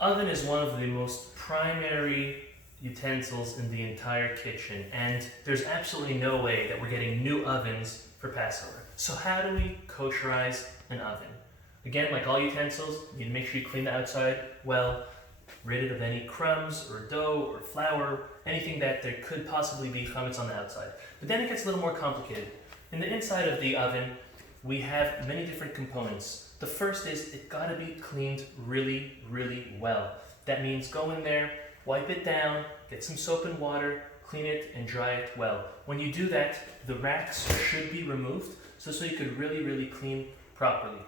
Oven is one of the most primary utensils in the entire kitchen, and there's absolutely no way that we're getting new ovens for Passover. So how do we kosherize an oven? Again, like all utensils, you need to make sure you clean the outside well, rid of any crumbs or dough or flour, anything that there could possibly be chametz on the outside. But then it gets a little more complicated. In the inside of the oven, we have many different components. The first is it gotta be cleaned really, really well. That means go in there, wipe it down, get some soap and water, clean it and dry it well. When you do that, the racks should be removed so you could really, really clean properly.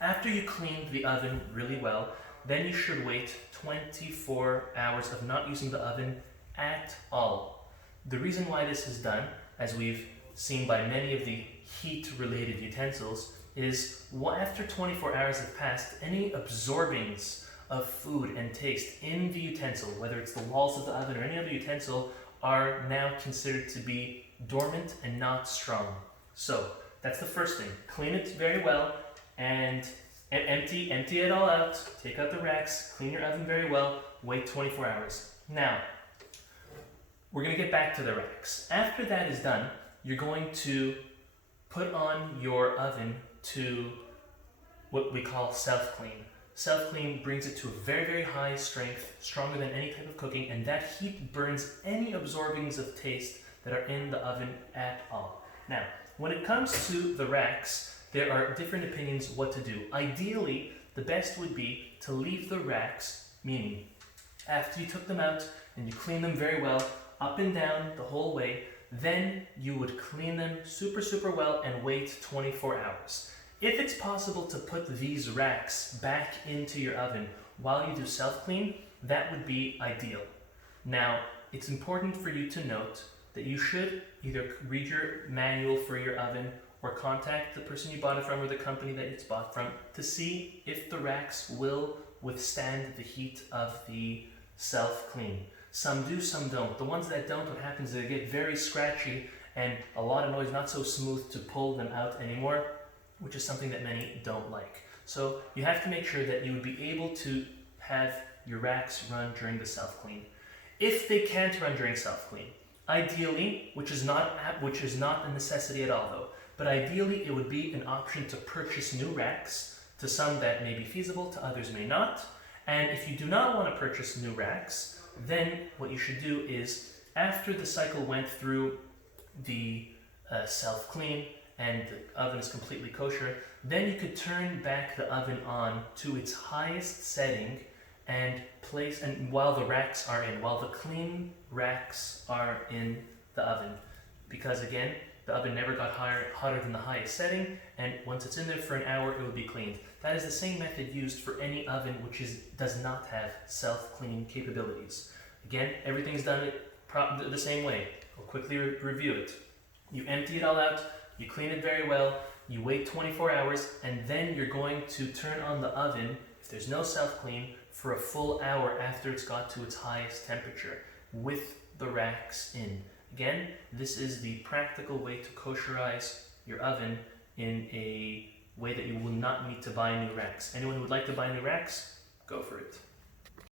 After you cleaned the oven really well, then you should wait 24 hours of not using the oven at all. The reason why this is done, as we've seen by many of the heat-related utensils, is after 24 hours have passed, any absorbings of food and taste in the utensil, whether it's the walls of the oven or any other utensil, are now considered to be dormant and not strong. So that's the first thing. Clean it very well and empty it all out. Take out the racks, clean your oven very well, wait 24 hours. Now, we're going to get back to the racks. After that is done, you're going to put on your oven to what we call self-clean. Self-clean brings it to a very, very high strength, stronger than any type of cooking, and that heat burns any absorbings of taste that are in the oven at all. Now, when it comes to the racks, there are different opinions what to do. Ideally, the best would be to leave the racks, meaning after you took them out and you clean them very well, up and down the whole way, then you would clean them super, super well and wait 24 hours. If it's possible to put these racks back into your oven while you do self-clean, that would be ideal. Now, it's important for you to note that you should either read your manual for your oven or contact the person you bought it from or the company that it's bought from to see if the racks will withstand the heat of the self-clean. Some do, some don't. The ones that don't, what happens is they get very scratchy and a lot of noise, not so smooth to pull them out anymore, which is something that many don't like. So you have to make sure that you would be able to have your racks run during the self-clean. If they can't run during self-clean, ideally, which is not a necessity at all though, but ideally it would be an option to purchase new racks. To some that may be feasible, to others may not. And if you do not want to purchase new racks, then what you should do is, after the cycle went through the self-clean and the oven is completely kosher, then you could turn back the oven on to its highest setting and while the racks are in, while the clean racks are in the oven. Because again, the oven never got hotter than the highest setting, and once it's in there for an hour, it will be cleaned. That is the same method used for any oven which does not have self-cleaning capabilities. Again, everything's done the same way. I'll quickly review it. You empty it all out, you clean it very well, you wait 24 hours, and then you're going to turn on the oven, if there's no self-clean, for a full hour after it's got to its highest temperature, with the racks in. Again, this is the practical way to kosherize your oven in a way that you will not need to buy new racks. Anyone who would like to buy new racks, go for it.